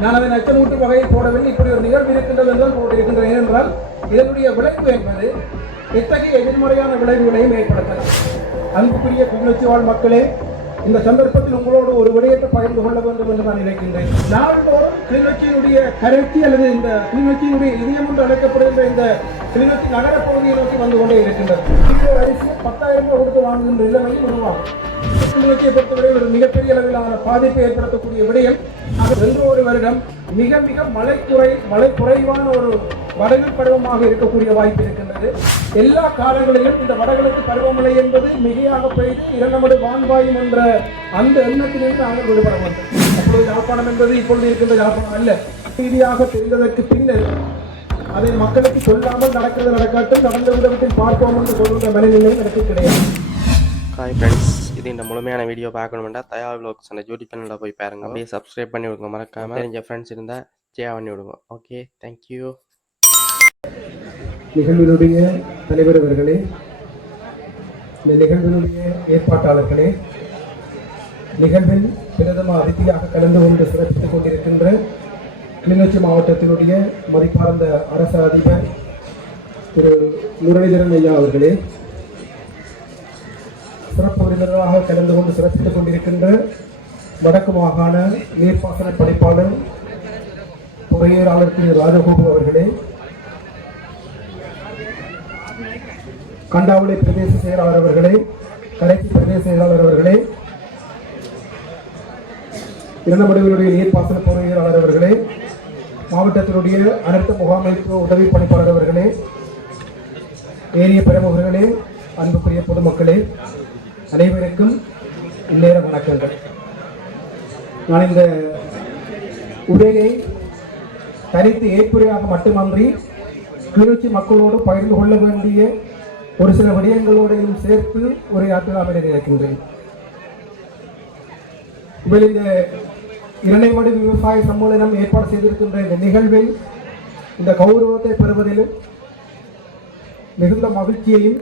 நான் அதை நச்சமூட்டு வகையில் போடவில்லை. இப்படி ஒரு நிகழ்வு இருக்கின்றது என்றால் போட்டிருக்கின்றேன். ஏனென்றால் இதனுடைய விளைவு என்பது எத்தகைய எதிர்மறையான விளைவுகளையும் ஏற்படுத்தலாம். அன்புக்குரிய கிளிநொச்சி வாழ் மக்களே, இந்த சந்தர்ப்பத்தில் உங்களோடு ஒரு விடயத்தை பகிர்ந்து கொள்ள வேண்டும் என்று நான் நினைக்கின்றேன். நாள்தோறும் கிளிநொச்சியினுடைய கரைச்சி அல்லது இந்த கிளிநொச்சியினுடைய இதயம் என்று அழைக்கப்படுகின்ற இந்த கிளிநொச்சி நகர பகுதியை நோக்கி வந்து கொண்டே இருக்கின்றது. கிலோ அரிசியை 10,000 ரூபாய் கொடுத்து வாங்குகின்ற நிலைமையும் உருவாகும். கிளிநொச்சியை பொறுத்தவரை ஒரு மிகப்பெரிய அளவிலான பாதிப்பை ஏற்படுத்தக்கூடிய விடயம். சென்ற ஒரு வருடம் மிக மிக மழை குறைவான ஒரு வடகிழக்கு பருவமாக இருக்கக்கூடிய வாய்ப்பு இருக்கின்றது. எல்லா காலங்களிலும் இந்த வடகிழக்கு பருவமழை என்பது மிகையாக பெய்து இரண்டமடு வான்பாயும் என்ற அந்த எண்ணத்திலிருந்து நாங்கள் விடுபட வேண்டும். அப்பொழுது யாழ்ப்பாணம் என்பது இப்பொழுது இருக்கின்ற யாழ்ப்பாணம் அல்ல. ரீதியாக தெரிந்ததற்கு பின்னர் அதை மக்களுக்கு சொல்லாமல் நடக்கிறது நடக்காட்டும், நடந்த விதத்தில் பார்ப்போம் என்று சொல்கின்ற மனநிலை எனக்கு கிடையாது. ஹாய் ஃப்ரெண்ட்ஸ், இது இந்த முழுமையான வீடியோ பார்க்கணுமெண்டா தயா விலாக்ஸ் அந்த யூடியூப் சேனலில் போய் பாருங்க. அப்படியே சப்ஸ்கிரைப் பண்ணி விடுங்க. மறக்காமல் தெரிஞ்ச ஃப்ரெண்ட்ஸ் இருந்தால் ஷேர் பண்ணி விடுங்க. Okay, thank you. நிகழ்வினுடைய தலைவர் அவர்களே, இந்த நிகழ்வினுடைய ஏற்பாட்டாளர்களே, நிகழ்வில் பிரதம அதிதியாக கலந்து கொண்டு சிறப்பித்துக் கொண்டிருக்கின்ற கிளிநொச்சி மாவட்டத்தினுடைய மதிப்பார்ந்த அரசு அதிபர் திரு முரளிதரன் ஐயா அவர்களே, சிறப்பு விருந்தினராக கலந்து கொண்டு சிறப்பித்துக் கொண்டிருக்கின்ற வடக்கு மாகாண நீர்ப்பாசன பணிப்பாளர் பொறியியலாளர் திரு ராஜகோபால் அவர்களே, கண்டாவளை பிரதேச செயலாளர் அவர்களே, கரைச்சி பிரதேச செயலாளர் அவர்களே, இரண்டமடுகளுடைய நீர்ப்பாசன பொறியியலாளர் அவர்களே, மாவட்டத்தினுடைய அனர்த்த முகாமைப்பு உதவி பணிப்பாளர் அவர்களே, ஏரிய பிரமுகர்களே, அன்புக்குரிய பொதுமக்களே, அனைவருக்கும் இந்நேர வணக்கங்கள். நான் இந்த உரையை தனித்து ஏற்புரையாக மட்டுமன்றி கிளிநொச்சி மக்களோடு பகிர்ந்து கொள்ள வேண்டிய ஒரு சில விடயங்களோடையும் சேர்த்து உரையாற்றலாம் என நினைக்கின்றேன். இதில் இந்த இரணைமடு விவசாய சம்மேளனம் ஏற்பாடு செய்திருக்கின்ற இந்த நிகழ்வில் இந்த கௌரவத்தை பெறுவதிலும் மிகுந்த மகிழ்ச்சியையும்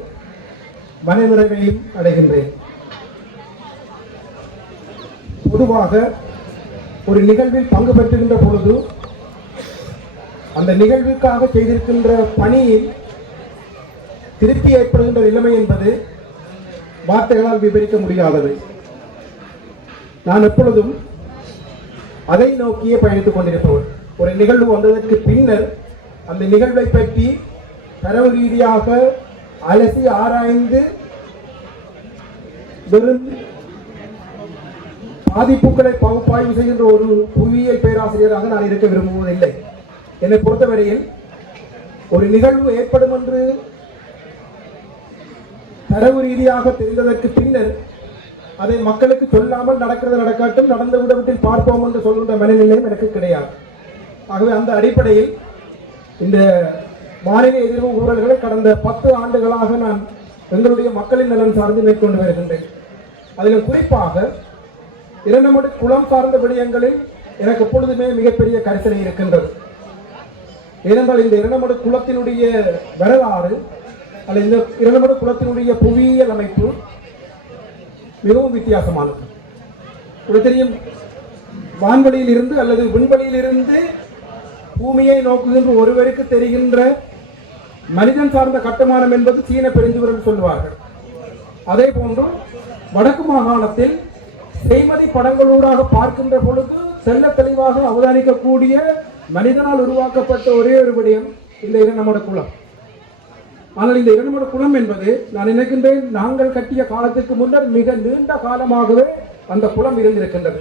மனநிறைவையும் அடைகின்றேன். பொதுவாக ஒரு நிகழ்வில் பங்கு பெற்றுகின்ற பொழுது அந்த நிகழ்வுக்காக செய்திருக்கின்ற பணியில் திருப்தி ஏற்படுகின்ற நிலைமை என்பது வார்த்தைகளால் விவரிக்க முடியாதது. நான் எப்பொழுதும் அதை நோக்கியே பயணித்துக் கொண்டிருப்பவர். ஒரு நிகழ்வு வந்ததற்கு பின்னர் அந்த நிகழ்வை பற்றி தரவு ரீதியாக அலசி ஆராய்ந்து வெறும் பாதிப்புகளை பகுப்பாய்வு செய்கின்ற ஒரு புவியியல் பேராசிரியராக நான் இருக்க விரும்புவதில்லை. என்னை பொறுத்தவரையில் ஒரு நிகழ்வு ஏற்படும் என்று தரவு ரீதியாக தெரிந்ததற்கு பின்னர் அதை மக்களுக்கு சொல்லாமல் நடக்கிறது நடக்காட்டும், நடந்த விடத்தில் பார்ப்போம் என்று சொல்கின்ற மனநிலையும் எனக்கு கிடையாது. ஆகவே அந்த அடிப்படையில் இந்த வானிலை எதிர்ப்பு ஊழல்களை கடந்த 10 ஆண்டுகளாக நான் எங்களுடைய மக்களின் நலன் சார்ந்து மேற்கொண்டு வருகின்றேன். அதில் குறிப்பாக இரண்டமடு குளம் சார்ந்த விடயங்களில் எனக்கு எப்பொழுதுமே மிகப்பெரிய கரிசனை இருக்கின்றது. ஏனென்றால் இந்த இரண்டமடு குளத்தினுடைய வரலாறு அல்லது இந்த இரண்டமடு குளத்தினுடைய புவியியல் அமைப்பு மிகவும் வித்தியாசமானது. உங்களுக்கு தெரியும், வான்வெளியில் இருந்து அல்லது விண்வெளியில் இருந்து பூமியை நோக்குகின்ற ஒருவருக்கு தெரிகின்ற மனிதன் சார்ந்த கட்டுமானம் என்பது சீன பெருஞ்சுவர் சொல்வார்கள். அதே போன்று வடக்கு மாகாணத்தில் செய்மதி படங்களூடாக பார்க்கின்ற பொழுது செல்ல தெளிவாக அவதானிக்கக்கூடிய மனிதனால் உருவாக்கப்பட்ட ஒரே ஒரு விடயம் இந்த இரண்டமடு குளம். ஆனால் இந்த இரண்டமடு குளம் என்பது நான் நினைக்கின்றேன், நாங்கள் கட்டிய காலத்திற்கு முன்னர் மிக நீண்ட காலமாகவே அந்த குளம் இருந்திருக்கின்றது.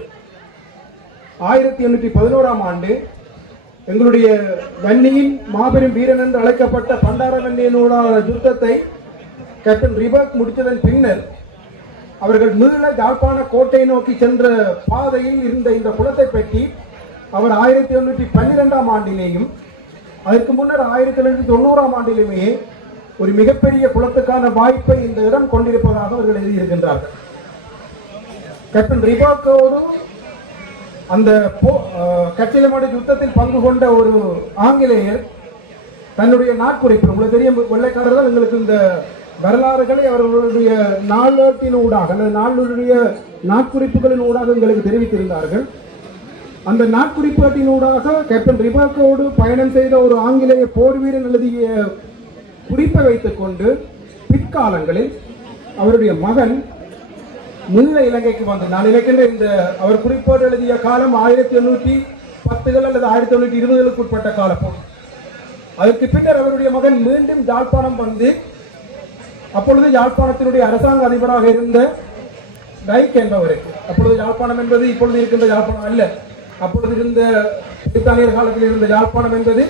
1811ஆம் ஆண்டு எங்களுடைய வன்னியின் மாபெரும் வீரன் என்று அழைக்கப்பட்ட பண்டார வன்னியனோட யுத்தத்தை கேப்டன் ரிபர்க் முடித்ததன் பின்னர் அவர்கள் மீள யாழ்ப்பாண கோட்டை நோக்கி சென்ற பாதையில் இருந்த இந்த குளத்தை பற்றி அவர் 1812ஆம் ஆண்டிலேயும் அதற்கு முன்னர் 1990ஆம் ஆண்டிலுமே ஒரு மிகப்பெரிய குளத்துக்கான வாய்ப்பை இந்த இடம் கொண்டிருப்பதாக அவர்கள் எழுதியிருக்கின்றார்கள். கேப்டன் ரிபர்க்கோடு அந்த கச்சிலமடு யுத்தத்தில் பங்கு கொண்ட ஒரு ஆங்கிலேயர் தன்னுடைய நாட்குறிப்பு, உங்களுக்கு தெரியும், வெள்ளைக்காரர்கள் எங்களுக்கு இந்த வரலாறுகளை அவர்களுடைய நாளேட்டின் ஊடாக அல்லது நாளுடைய நாட்குறிப்புகளின் ஊடாக எங்களுக்கு தெரிவித்திருந்தார்கள். அந்த நாட்குறிப்பாட்டினூடாக கேப்டன் ரிபாக்கோடு பயணம் செய்த ஒரு ஆங்கிலேய போர் வீரன் எழுதிய குறிப்பை வைத்துக் கொண்டு பிற்காலங்களில் அவருடைய மகன் மீள இலங்கைக்கு வந்தார். நான் நினைக்கின்ற இந்த அவர் குறிப்போடு எழுதிய காலம் 1810 அல்லது 1820 உட்பட்ட காலம். அதற்கு பின்னர் அவருடைய மகன் மீண்டும் யாழ்ப்பாணம் வந்து அப்பொழுது யாழ்ப்பாணத்தினுடைய அரசாங்க அதிபராக இருந்த டைக் என்பவருக்கு, அப்பொழுது யாழ்ப்பாணம் என்பது இப்பொழுது இருக்கின்ற யாழ்ப்பாணம் அல்ல, அப்பொழுது இருந்த பிரித்தானியர் காலத்தில் இருந்த யாழ்ப்பாணம் என்பது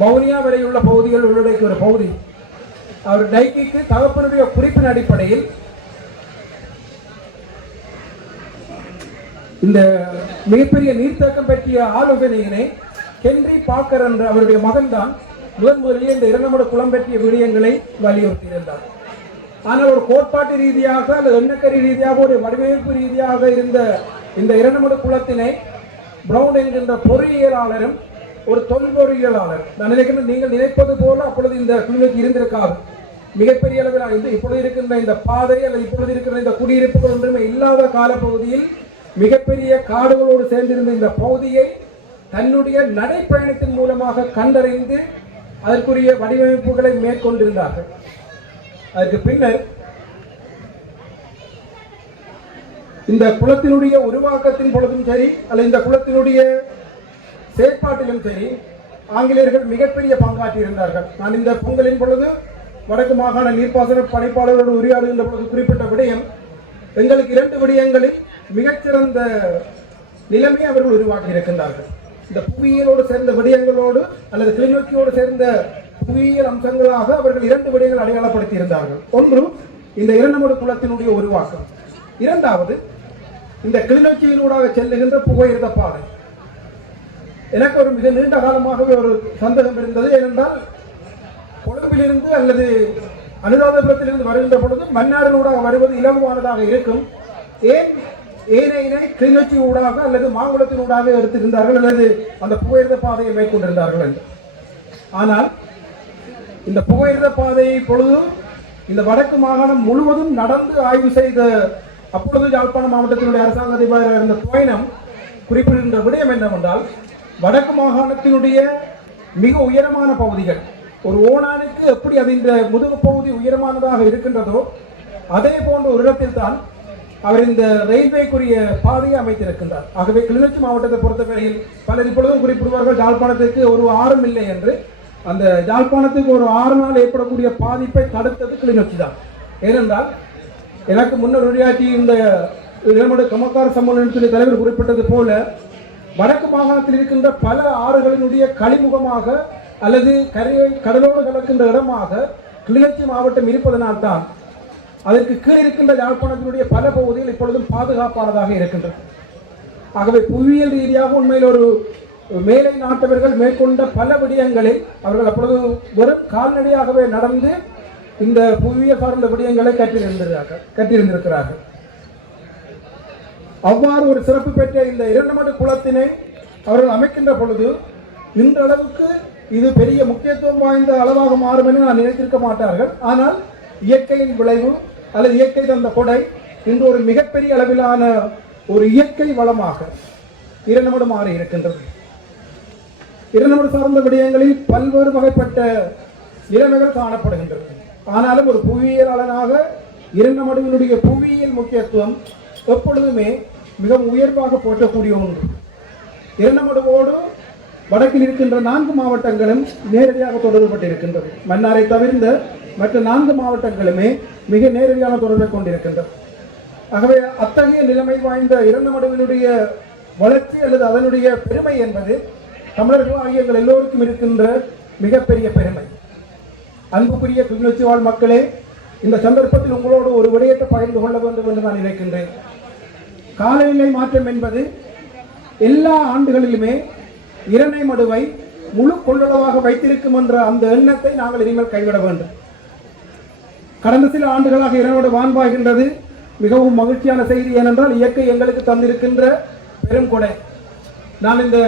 வவுனியா வரையுள்ள பகுதிகள் உள்ளடக்கிய ஒரு பகுதி. அவர் டைக்கிக்கு தகப்பனுடைய குறிப்பின் அடிப்படையில் இந்த மிகப்பெரிய நீர்த்தேக்கம் பற்றிய ஆலோசனையினை ஹென்றி பாக்கர் என்ற அவருடைய மகன்தான் முதலில் இந்த இரண்டமடு குளம் பற்றிய விடயங்களை வலியுறுத்தியிருந்தார். ஆனால் ஒரு கோட்பாட்டு ரீதியாக அல்லது எண்ணக்கரி ரீதியாக ஒரு வடிவமைப்பு ரீதியாக இருந்த இந்த இரண்டமடு குளத்தினை பிரவுன் என்கின்ற பொறியியலாளரும் ஒரு தொல்பொறியியலாளர், நான் நினைக்கிறேன் நீங்கள் நினைப்பது போல அப்பொழுது இந்த கிளிநொச்சி இருந்திருக்காது. மிகப்பெரிய அளவில் இப்பொழுது இருக்கின்ற இந்த பாதை அல்லது இப்பொழுது இருக்கிற இந்த குடியிருப்புகள் ஒன்றுமே இல்லாத காலப்பகுதியில் மிகப்பெரிய காடுகளோடு சேர்ந்திருந்த இந்த பகுதியை தன்னுடைய நடைப்பயணத்தின் மூலமாக கண்டறிந்து அதற்குரிய வடிவமைப்புகளை மேற்கொண்டிருந்தார்கள். அதற்கு பின்னர் இந்த குளத்தினுடைய உருவாக்கத்தின் பொழுதும் சரி அல்லது இந்த குளத்தினுடைய செயற்பாட்டிலும் சரி ஆங்கிலேயர்கள் மிகப்பெரிய பங்காற்றி இருந்தார்கள். நான் இந்த பொங்கலின் பொழுது வடக்கு மாகாண நீர்ப்பாசன பணிப்பாளர்களோடு உரையாடுகின்ற பொழுது குறிப்பிட்ட விடயம், எங்களுக்கு 2 விடயங்களில் மிகச்சிறந்த நிலைமை அவர்கள் உருவாக்கி இருக்கின்றார்கள். இந்த புவியியலோடு சேர்ந்த விடயங்களோடு அல்லது கிளிநொச்சியோடு சேர்ந்த புவியியல் அம்சங்களாக அவர்கள் 2 விடயங்கள் அடையாளப்படுத்தி இருந்தார்கள். ஒன்று இந்த இரண்டமடு குளத்தினுடைய உருவாக்கம், இரண்டாவது இந்த கிளிநொச்சியினூடாக செல்லுகின்ற புகையிரத பாதை. எனக்கு ஒரு மிக நீண்ட காலமாகவே ஒரு சந்தேகம் இருந்தது. ஏனென்றால் கொழும்பிலிருந்து அல்லது அனுராதபுரத்திலிருந்து வருகின்ற பொழுது மன்னாரினூடாக வருவது இலகுவானதாக இருக்கும், ஏன் ஏனையினை கிளிநொச்சி ஊடாக அல்லது மாங்குளத்தினூடாக எடுத்திருந்தார்கள் அல்லது அந்த புகையிரத பாதையை மேற்கொண்டிருந்தார்கள் என்று. ஆனால் இந்த புகையிரத பாதையை பொழுது இந்த வடக்கு மாகாணம் முழுவதும் நடந்து ஆய்வு செய்த அப்பொழுது யாழ்ப்பாணம் மாவட்டத்தினுடைய அரசாங்க அதிபராக இருந்த துவைனம் குறிப்பிடுகின்ற விடயம் என்னவென்றால், வடக்கு மாகாணத்தினுடைய மிக உயரமான பகுதிகள் ஒரு ஓணானுக்கு எப்படி அது இந்த முதுகு பகுதி உயரமானதாக இருக்கின்றதோ அதே போன்ற ஒரு இடத்தில் தான் அவர் இந்த ரயில்வேக்குரிய பாதையை அமைத்திருக்கின்றார். ஆகவே கிளிநொச்சி மாவட்டத்தை பொறுத்தவரையில் பலர் இப்பொழுதும் குறிப்பிடுவார்கள் யாழ்ப்பாணத்துக்கு ஒரு ஆறும் இல்லை என்று. அந்த யாழ்ப்பாணத்துக்கு ஒரு 6 நாள் ஏற்படக்கூடிய பாதிப்பை தடுத்தது கிளிநொச்சி தான். ஏனென்றால் எனக்கு முன்னர் உரையாற்றி இந்த நம்முடைய கமக்கார சம்மேளனத்தினுடைய தலைவர் குறிப்பிட்டது போல வடக்கு மாகாணத்தில் இருக்கின்ற பல ஆறுகளினுடைய கழிமுகமாக அல்லது கடலோடு கலக்கின்ற இடமாக கிளிநொச்சி மாவட்டம் இருப்பதனால்தான் அதற்கு கீழ் இருக்கின்ற யாழ்ப்பாணத்தினுடைய பல பகுதிகள் இப்பொழுதும் பாதுகாப்பானதாக இருக்கின்றன. ஆகவே புவியியல் ரீதியாக உண்மையில் ஒரு மேலை நாட்டவர்கள் மேற்கொண்ட பல விடயங்களில் அவர்கள் அப்பொழுது வெறும் கால்நடையாகவே நடந்து இந்த புவியியல் சார்ந்த விடயங்களை கற்றிருந்திருக்கிறார்கள். அவ்வாறு ஒரு சிறப்பு பெற்ற இந்த இரண்டமடு குளத்தினை அவர்கள் அமைக்கின்ற பொழுது இன்றளவுக்கு இது பெரிய முக்கியத்துவம் வாய்ந்த அளவாக மாறும் என்று நான் நினைத்திருக்க மாட்டார்கள். ஆனால் இயற்கையின் விளைவு அல்லது இயற்கை தந்த கொடை இன்று ஒரு மிகப்பெரிய அளவிலான ஒரு இயற்கை வளமாக இரண்டமடு மாறி இருக்கின்றது. இரண்டமடு சார்ந்த விடயங்களில் பல்வேறு வகைப்பட்ட நிலைமைகள் காணப்படுகின்றது. ஆனாலும் ஒரு புவியியலாளனாக இரண்டமடுவினுடைய புவியியல் முக்கியத்துவம் எப்பொழுதுமே மிகவும் உயர்வாக போற்றக்கூடிய ஒன்று. இரண்டமடுவோடு வடக்கில் இருக்கின்ற 4 மாவட்டங்களும் நேரடியாக தொடர்புபட்டிருக்கின்றது. மன்னாரை தவிர்ந்த மற்ற 4 மாவட்டங்களுமே மிக நேரடியான தொடர்பை கொண்டிருக்கின்றது. ஆகவே அத்தகைய நிலைமை வாய்ந்த இரண்டமடுவினுடைய வளர்ச்சி அல்லது அதனுடைய பெருமை என்பது தமிழர்கள் ஆகிய எங்கள் எல்லோருக்கும் இருக்கின்ற மிகப்பெரிய பெருமை. அன்புக்குரிய கிளிநொச்சி வாழ் மக்களே, இந்த சந்தர்ப்பத்தில் உங்களோடு ஒரு விடயத்தை பகிர்ந்து கொள்ள வேண்டும் என்று நான் நினைக்கின்றேன். காலநிலை மாற்றம் என்பது எல்லா ஆண்டுகளிலுமே இரணைமடுவை முழு கொள்ளளவாக வைத்திருக்கும் என்ற அந்த எண்ணத்தை நாங்கள் இனிமேல் கைவிட வேண்டும். கடந்த சில ஆண்டுகளாக இரணைமடு வான்பாய்கின்றது. மிகவும் மகிழ்ச்சியான செய்தி. ஏனென்றால் இயற்கை எங்களுக்கு தந்திருக்கின்ற பெரும் கொடை. நான் இந்த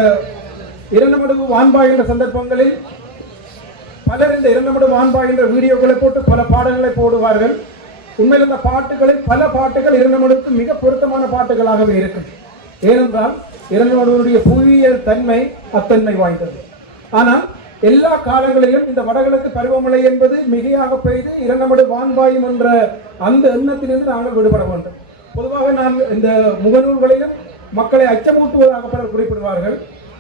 இரண்டமடு வான்பாய்கின்ற சந்தர்ப்பங்களில் பலர் இந்த இரண்டமடு வான்பாய்கின்ற வீடியோக்களை போட்டு பல பாடல்களை போடுவார்கள். உண்மையில் இந்த பாட்டுகளில் பல பாட்டுகள் இரண்டமடுக்கு மிக பொருத்தமான பாட்டுகளாகவே இருக்கும். ஏனென்றால் இரண்டமடுடைய புவியியல் தன்மை அத்தன்மை வாய்ந்தது. ஆனால் எல்லா காலங்களிலும் இந்த வடகிழக்கு பருவமழை என்பது மிகையாக பெய்து இரண்டமடு வான்பாயும் என்ற அந்த எண்ணத்திலிருந்து நாங்கள் விடுபட வேண்டும். பொதுவாக நான் இந்த முகநூல்களிலும் மக்களை அச்சமூட்டுவதாக பலர் குறிப்பிடுவார்கள்.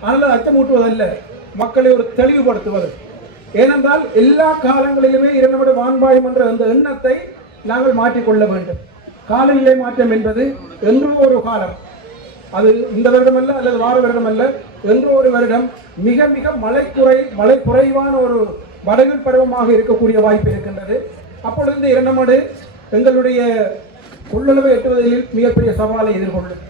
ஆனால் அச்சமூட்டுவதல்ல, மக்களை ஒரு தெளிவுபடுத்துவது. ஏனென்றால் எல்லா காலங்களிலுமே இரண்டமடு வான்பாயும் என்ற அந்த எண்ணத்தை நாங்கள் மாற்றிக்கொள்ள வேண்டும். காலநிலை மாற்றம் என்பது என்றோ ஒரு காலம், அது இந்த வருடம் அல்ல அல்லது வார வருடம் அல்ல, என்றோ ஒரு வருடம் மிக மிக மழை குறைவான ஒரு வடகிழக்கு பருவமாக இருக்கக்கூடிய வாய்ப்பு இருக்கின்றது. அப்பொழுது இந்த இரண்டமடு எங்களுடைய கொள்ளளவை எட்டுவதில் மிகப்பெரிய சவாலை எதிர்கொள்ளும்.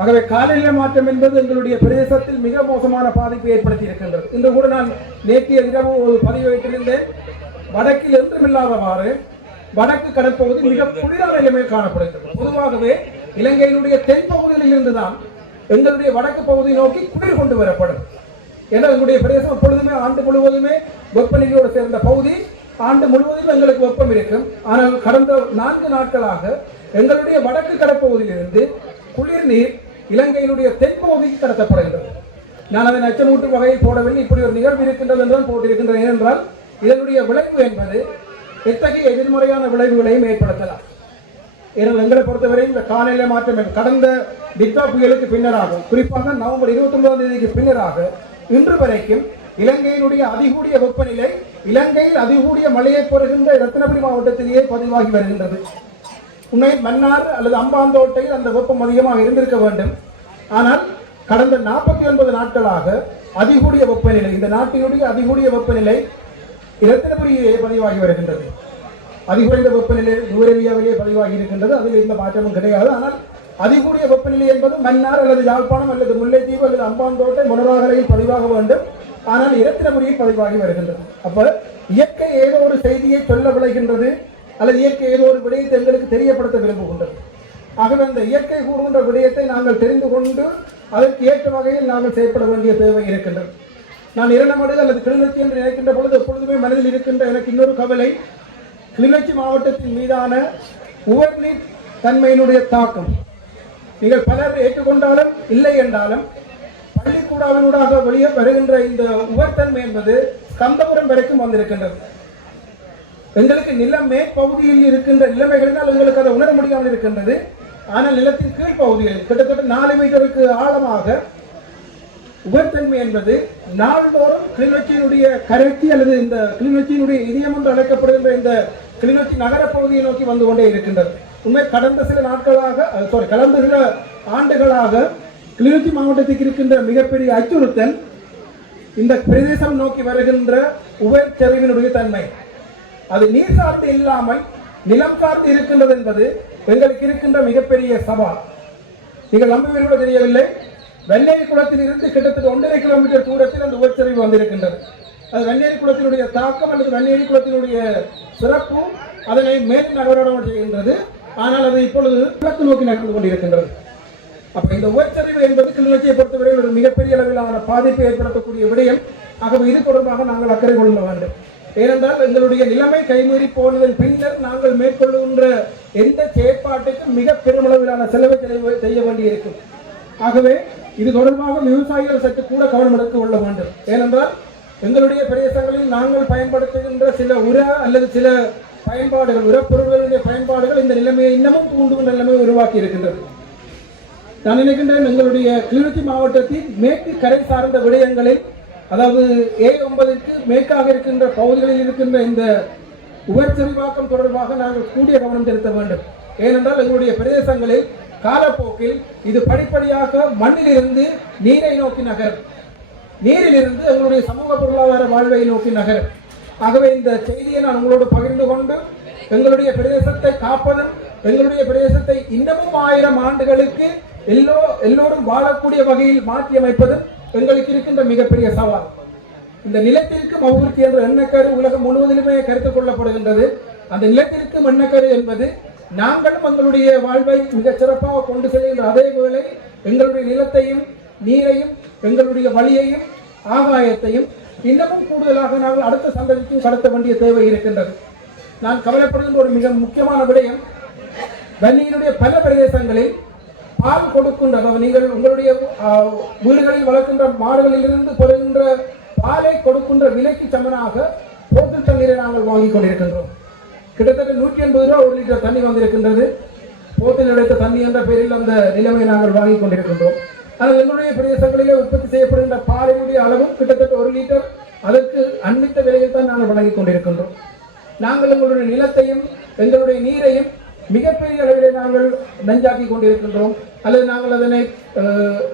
ஆகவே காலநிலை மாற்றம் என்பது எங்களுடைய பிரதேசத்தில் மிக மோசமான பாதிப்பை ஏற்படுத்தி இருக்கின்றது. இன்று கூட நான் நேற்றைய இரவு ஒரு பதிவு வைத்திருந்தேன். வடக்கில் என்றுமில்லாதவாறு வடக்கு கடற்பகுதி மிக குளிரான நிலைமையில் காணப்படுகிறது. பொதுவாகவே இலங்கையினுடைய தென் பகுதியில் இருந்துதான் எங்களுடைய வடக்கு பகுதியை நோக்கி குளிர் கொண்டு வரப்படும். ஏன்னா எங்களுடைய பிரதேசம் எப்பொழுதுமே ஆண்டு முழுவதுமே வெப்பநிலையோடு சேர்ந்த பகுதி, ஆண்டு முழுவதும் எங்களுக்கு வெப்பம் இருக்கும். ஆனால் கடந்த 4 நாட்களாக எங்களுடைய வடக்கு கடற்பகுதியிலிருந்து குளிர் நீர் இலங்கையினுடைய தென் பகுதிக்கு கடத்தப்படுகிறது. நான் அதை அச்சமூட்டு வகையில் போடவில்லை, இப்படி ஒரு நிகழ்வு இருக்கின்றது என்றுதான் போட்டிருக்கின்றேன். ஏனென்றால் இதனுடைய விளைவு என்பது எத்தகைய எதிர்மறையான விளைவுகளையும் ஏற்படுத்தலாம். ஏனென்றால் எங்களை பொறுத்தவரை இந்த காலநிலை மாற்றம் கடந்த டிக்டா புயலுக்கு பின்னராகும், குறிப்பாக நவம்பர் 29ஆம் தேதிக்கு பின்னராக இன்று வரைக்கும் இலங்கையினுடைய அதிகூடிய வெப்பநிலை இலங்கையில் அதிகூடிய மழையை பெறுகின்ற ரத்தினபுரி மாவட்டத்திலேயே பதிவாகி வருகின்றது. உண்மையில் மன்னார் அல்லது அம்பாந்தோட்டையில் அந்த வெப்பம் அதிகமாக இருந்திருக்க வேண்டும். ஆனால் கடந்த 49 நாட்களாக அதிகூடிய வெப்பநிலை, இந்த நாட்டினுடைய அதிகூடிய வெப்பநிலை இரத்தினபுரியிலே பதிவாகி வருகின்றது. அதிகுறைந்த வெப்பநிலை நுவரெலியாவிலே பதிவாகி இருக்கின்றது. அதில் எந்த மாற்றமும் கிடையாது. ஆனால் அதிகூடிய வெப்பநிலை என்பது மன்னார் அல்லது யாழ்ப்பாணம் அல்லது முல்லைத்தீவு அல்லது அம்பாந்தோட்டை மொனராகலையில் பதிவாக வேண்டும். ஆனால் இரத்தினபுரியில் பதிவாகி வருகின்றது. அப்ப இயற்கை ஏதோ ஒரு செய்தியை சொல்ல விளைகின்றது, அல்லது இயற்கை ஏதோ ஒரு விடயத்தை எங்களுக்கு தெரியப்படுத்த விரும்புகின்றது. ஆகவே அந்த இயற்கை கூறுகின்ற விடயத்தை நாங்கள் தெரிந்து கொண்டு அதற்கு ஏற்ற வகையில் நாங்கள் செயல்பட வேண்டிய தேவை இருக்கின்றது. நான் இரண்டமடு அல்லது கிளிநொச்சி என்று நினைக்கின்ற பொழுது எப்பொழுதுமே மனதில் இருக்கின்ற எனக்கு இன்னொரு கவலை, கிளிநொச்சி மாவட்டத்தின் மீதான உவர்நீர் தன்மையினுடைய தாக்கம். நீங்கள் பலர் ஏற்றுக்கொண்டாலும் இல்லை என்றாலும் பள்ளிக்கூடாவினூடாக வெளியே வருகின்ற இந்த உவர்த்தன்மை என்பது கந்தபுரம் வரைக்கும் வந்திருக்கின்றது. எங்களுக்கு நிலம் மேற்பகுதியில் இருக்கின்ற நிலைமைகளினால் எங்களுக்கு அதை உணர முடியாமல் இருக்கின்றது. ஆனால் நிலத்தின் கீழ்ப்பகுதியில் கிட்டத்தட்ட 4 மீட்டருக்கு ஆழமாக உபத்தன்மை என்பது நாள்தோறும் கிளிநொச்சியினுடைய கரைச்சி அல்லது இந்த கிளிநொச்சியினுடைய இதயம் என்று அழைக்கப்படுகின்ற இந்த கிளிநொச்சி நகர பகுதியை நோக்கி வந்து கொண்டே இருக்கின்றது. உண்மை கடந்த சில ஆண்டுகளாக கிளிநொச்சி மாவட்டத்துக்கு இருக்கின்ற மிகப்பெரிய அச்சுறுத்தல் இந்த பிரதேசம் நோக்கி வருகின்ற உபச்சரிவினுடைய தன்மை. அது நீர் சார்ந்து இல்லாமல் நிலம் சார்ந்து இருக்கின்றது என்பது எங்களுக்கு இருக்கின்ற மிகப்பெரிய சவால். நீங்கள் நம்புவீர்களோ தெரியவில்லை, வெள்ளேரி குளத்தில் இருந்து கிட்டத்தட்ட 1.5 கிலோமீட்டர் தூரத்தில் அந்த உபச்சரிவு வந்திருக்கின்றது. அது வெள்ளேரி குளத்தினுடைய தாக்கம் அல்லது வெள்ளேரி குளத்தினுடைய சிறப்பு அதனை மேலும் நகரோடு செய்கின்றது. ஆனால் அது இப்பொழுது கிழக்கு நோக்கி நகர்ந்து கொண்டிருக்கின்றது. அப்ப இந்த உபச்சரிவு என்பது கிளிநொச்சியை பொறுத்தவரை ஒரு மிகப்பெரிய அளவிலான பாதிப்பை ஏற்படுத்தக்கூடிய விடயம். ஆகவே இது தொடர்பாக நாங்கள் அக்கறை கொள்ள வேண்டும். ஏனென்றால் எங்களுடைய நிலைமை கைமீறி போனதன் பின்னர் நாங்கள் மேற்கொள்ளுகின்ற எந்த செயற்பாட்டுக்கும் மிக பெருமளவிலான செலவை செய்ய வேண்டியிருக்கும். ஆகவே இது தொடர்பாக விவசாயிகள் சற்று கூட கவனம் எடுத்து கொள்ள வேண்டும். ஏனென்றால் எங்களுடைய பிரதேசங்களில் நாங்கள் பயன்படுத்துகின்ற சில உர அல்லது சில பயன்பாடுகள், உரப்பொருள்களுடைய பயன்பாடுகள் இந்த நிலைமையை இன்னமும் தூண்டுகின்ற நிலைமையை உருவாக்கி இருக்கின்றது. நான் நினைக்கின்றேன் எங்களுடைய கிளிநொச்சி மாவட்டத்தில் மேற்கு கரை சார்ந்த விடயங்களில், அதாவது A9க்கு மேற்காக இருக்கின்ற பகுதிகளில் இருக்கின்ற இந்த உபச்சரிவாக்கம் தொடர்பாக நாங்கள் கூடிய கவனம் செலுத்த வேண்டும். ஏனென்றால் எங்களுடைய பிரதேசங்களில் காலப்போக்கில் இது படிப்படியாக மண்ணிலிருந்து நீரை நோக்கி நகரும், நீரிலிருந்து எங்களுடைய சமூக பொருளாதார வாழ்வை நோக்கி நகரும். ஆகவே இந்த செய்தியை நான் உங்களோடு பகிர்ந்து கொண்டு எங்களுடைய பிரதேசத்தை காப்பதும், எங்களுடைய பிரதேசத்தை இன்னமும் 1000 ஆண்டுகளுக்கு எல்லோரும் வாழக்கூடிய வகையில் மாற்றி அமைப்பதும் எங்களுக்கு இருக்கின்ற மிகப்பெரிய சவால். இந்த நிலத்திற்கும் அபிவிருத்தி என்ற எண்ணக்கரு உலகம் முழுவதிலுமே கருத்துக் கொள்ளப்படுகின்றது. அந்த நிலத்திற்கும் எண்ணக்கரு என்பது நாங்களும் எங்களுடைய வாழ்வை மிகச் சிறப்பாக கொண்டு செல்கின்ற அதே வேளை எங்களுடைய நிலத்தையும் நீரையும் எங்களுடைய வழியையும் ஆகாயத்தையும் இன்னமும் கூடுதலாக நாங்கள் அடுத்த சந்ததிக்கு கடத்த வேண்டிய தேவை இருக்கின்றது. நான் கவலைப்படுகின்ற ஒரு மிக முக்கியமான விடயம், வன்னியினுடைய பல பிரதேசங்களில் பால் கொடுக்கின்ற, அதாவது நீங்கள் உங்களுடைய வீடுகளில் வளர்க்கின்ற மாடுகளிலிருந்து பெறுகின்ற பாலை கொடுக்கின்ற விலைக்கு சமனாக போத்தல் தண்ணீரை நாங்கள் வாங்கிக் கொண்டிருக்கின்றோம். கிட்டத்தட்ட 180 ரூபா 1 லிட்டர் தண்ணி வந்திருக்கின்றது. போத்தில் எடுத்த தண்ணி என்ற பெயரில் அந்த நிலைமையை நாங்கள் வாங்கிக் கொண்டிருக்கின்றோம். ஆனால் எங்களுடைய பிரதேசங்களிலே உற்பத்தி செய்யப்படுகின்ற பாலினுடைய அளவும் கிட்டத்தட்ட 1 லிட்டர் அதற்கு அண்மித்த விலையில் தான் நாங்கள் வழங்கிக் கொண்டிருக்கின்றோம். நாங்கள் எங்களுடைய நிலத்தையும் எங்களுடைய நீரையும் மிகப்பெரிய அளவிலே நாங்கள் நஞ்சாக்கி கொண்டிருக்கின்றோம், அல்லது நாங்கள் அதனை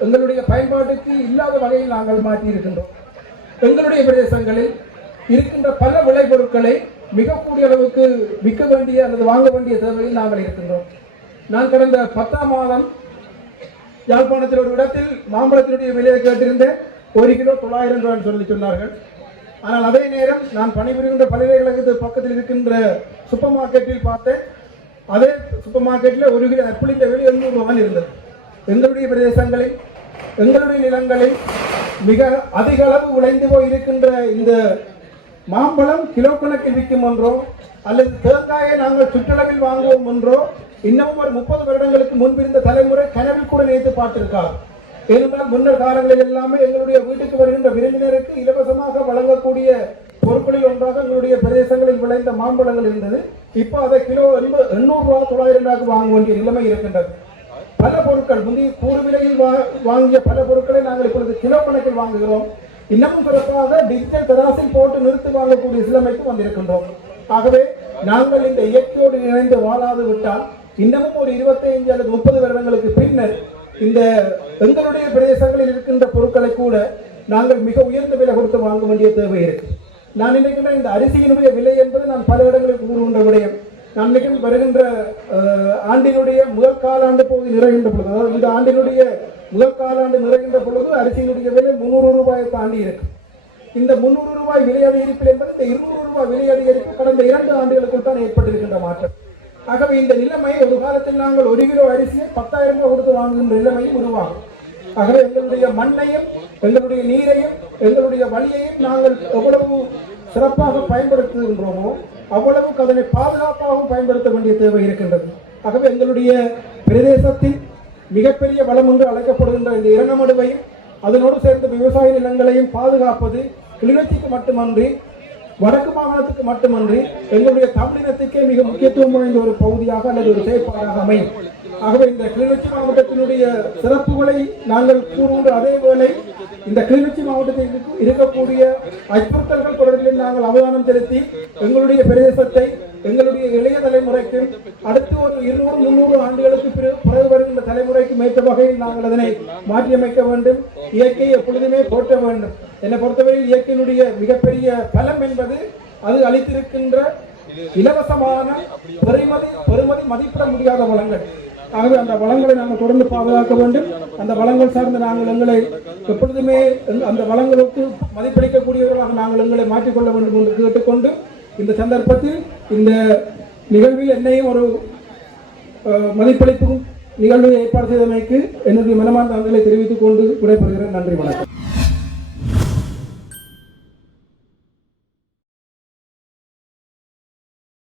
எங்களுடைய பயன்பாட்டுக்கு இல்லாத வகையில் நாங்கள் மாற்றி இருக்கின்றோம். எங்களுடைய பிரதேசங்களில் இருக்கின்ற பல விளைபொருட்களை மிக கூடிய அளவுக்கு விற்க வேண்டிய அல்லது வாங்க வேண்டிய தேவையில் நாங்கள் இருக்கின்றோம். நான் கடந்த 10ஆம் மாதம் யாழ்ப்பாணத்தில் ஒரு இடத்தில் மாம்பழத்தினுடைய விலையை கேட்டிருந்தேன். 1 கிலோ 900 ரூபாய் சொல்லி சொன்னார்கள். ஆனால் அதே நேரம் நான் பணிபுரிகின்ற பல்கலைக்கழகத்துக்கு பக்கத்தில் இருக்கின்ற சூப்பர் மார்க்கெட்டில் பார்த்தேன். அதே சூப்பர் மார்க்கெட்டில் 1 கிலோ ஆப்பிளின் விலை 700 ரூபாய் இருந்தது. எங்களுடைய பிரதேசங்களில் எங்களுடைய நிலங்களில் மிக அதிக அளவு விளைந்து போய் இருக்கின்ற இந்த மாம்பழம் கிலோ கணக்கில் விற்கும் என்றோ அல்லது தேங்காயை நாங்கள் சுற்றளவில் வாங்குவோம் என்றோ இன்னமும் ஒரு 30 வருடங்களுக்கு முன்பிருந்த தலைமுறை கனவில் கூட நினைத்து பார்த்திருக்கார். ஏனென்றால் முன்னர் காலங்களில் எல்லாமே எங்களுடைய வீட்டுக்கு வருகின்ற விருந்தினருக்கு இலவசமாக வழங்கக்கூடிய பொருட்களில் ஒன்றாக எங்களுடைய பிரதேசங்களில் விளைந்த மாம்பழங்கள் இருந்தது. இப்போ அதை கிலோ 800 ரூபா 900 ரூபாய்க்கு வாங்க வேண்டிய நிலைமை இருக்கின்றது. பல பொருட்கள் முந்தைய கூறு விலையில் வாங்கிய பல பொருட்களை நாங்கள் இப்பொழுது கிலோ கணக்கில் வாங்குகிறோம். இன்னமும் சிறப்பாக டிஜிட்டல் தராசில் போட்டு நிறுத்தி வாங்கக்கூடிய நிலைமைக்கு வந்திருக்கின்றோம். ஆகவே நாங்கள் இந்த இயற்கையோடு இணைந்து வாழாது விட்டால் இன்னமும் ஒரு 25 அல்லது 30 வருடங்களுக்கு பின்னர் இந்த எங்களுடைய பிரதேசங்களில் இருக்கின்ற பொருட்களை கூட நாங்கள் மிக உயர்ந்த விலை கொடுத்து வாங்க வேண்டிய தேவை இருக்கு. நான் நினைக்கின்ற இந்த அரிசியினுடைய விலை என்பது நான் பல இடங்களில் கூறுகின்ற விடயம். நான் நினைக்கின்ற வருகின்ற ஆண்டினுடைய முதல் காலாண்டு பகுதி நிறைகின்ற பொழுது, அதாவது இந்த ஆண்டினுடைய முதல் காலாண்டு நிறைகின்ற பொழுது அரிசியினுடைய விலை 300 ரூபாயை தாண்டி இருக்கு. இந்த 300 ரூபாய் விலை அதிகரிப்பு என்பது இந்த 200 ரூபாய் விலை அதிகரிப்பு கடந்த 2 ஆண்டுகளுக்குள் தான் ஏற்பட்டிருக்கின்ற மாற்றம். ஆகவே இந்த நிலைமை ஒரு காலத்தில் நாங்கள் 1 கிலோ அரிசியை 10,000 ரூபாய் கொடுத்து வாங்குகின்ற நிலைமையும் உருவாகும். ஆகவே எங்களுடைய மண்ணையும் எங்களுடைய நீரையும் எங்களுடைய வழியையும் நாங்கள் எவ்வளவு சிறப்பாக பயன்படுத்துகின்றோமோ அவ்வளவுக்கு அதனை பாதுகாப்பாகவும் பயன்படுத்த வேண்டிய தேவை இருக்கின்றது. ஆகவே எங்களுடைய பிரதேசத்தின் மிகப்பெரிய வளம் என்று அழைக்கப்படுகின்ற இந்த இரணமடுவையும் அதனோடு சேர்ந்த விவசாய நிலங்களையும் பாதுகாப்பது கிளிநொச்சிக்கு மட்டுமன்றி வடக்கு மாகாணத்துக்கு மட்டுமன்றி எங்களுடைய தமிழினத்துக்கே மிக முக்கியத்துவம் வாய்ந்த ஒரு பகுதியாக அல்லது ஒரு செயற்பாடாக அமையும். ஆகவே இந்த கிளிநொச்சி மாவட்டத்தினுடைய சிறப்புகளை நாங்கள் கூறுகின்ற அதே வேளை இந்த கிளிநொச்சி மாவட்டத்தில் இருக்கக்கூடிய அச்சுறுத்தல்கள் தொடர்பில் நாங்கள் அவதானம் செலுத்தி எங்களுடைய பிரதேசத்தை எங்களுடைய இளைய தலைமுறைக்கும் அடுத்து ஒரு 200-300 ஆண்டுகளுக்கு பிறகு வருகின்ற தலைமுறைக்கும் ஏற்ற வகையில் நாங்கள் அதனை மாற்றியமைக்க வேண்டும். இயற்கையை எப்பொழுதுமே போற்ற வேண்டும். என்னை பொறுத்தவரையில் இயற்கையினுடைய மிகப்பெரிய பலம் என்பது அது அளித்திருக்கின்ற இலவசமான பெருமதி மதிப்பிட முடியாத வளங்கள். ஆகவே அந்த வளங்களை நாங்கள் தொடர்ந்து பாதுகாக்க வேண்டும். அந்த வளங்கள் சார்ந்து நாங்கள் எங்களை எப்பொழுதுமே அந்த வளங்களுக்கு மதிப்பளிக்கக்கூடியவர்களாக நாங்கள் எங்களை மாற்றிக்கொள்ள வேண்டும் என்று கேட்டுக்கொண்டு இந்த சந்தர்ப்பத்தில் இந்த நிகழ்வில் என்னையும் ஒரு மதிப்பளிப்பும் நிகழ்வை ஏற்பாடு செய்தமைக்கு என்னுடைய மனமார்ந்த நன்றிகளை தெரிவித்துக் கொண்டு விடைபெறுகிறேன். நன்றி, வணக்கம்.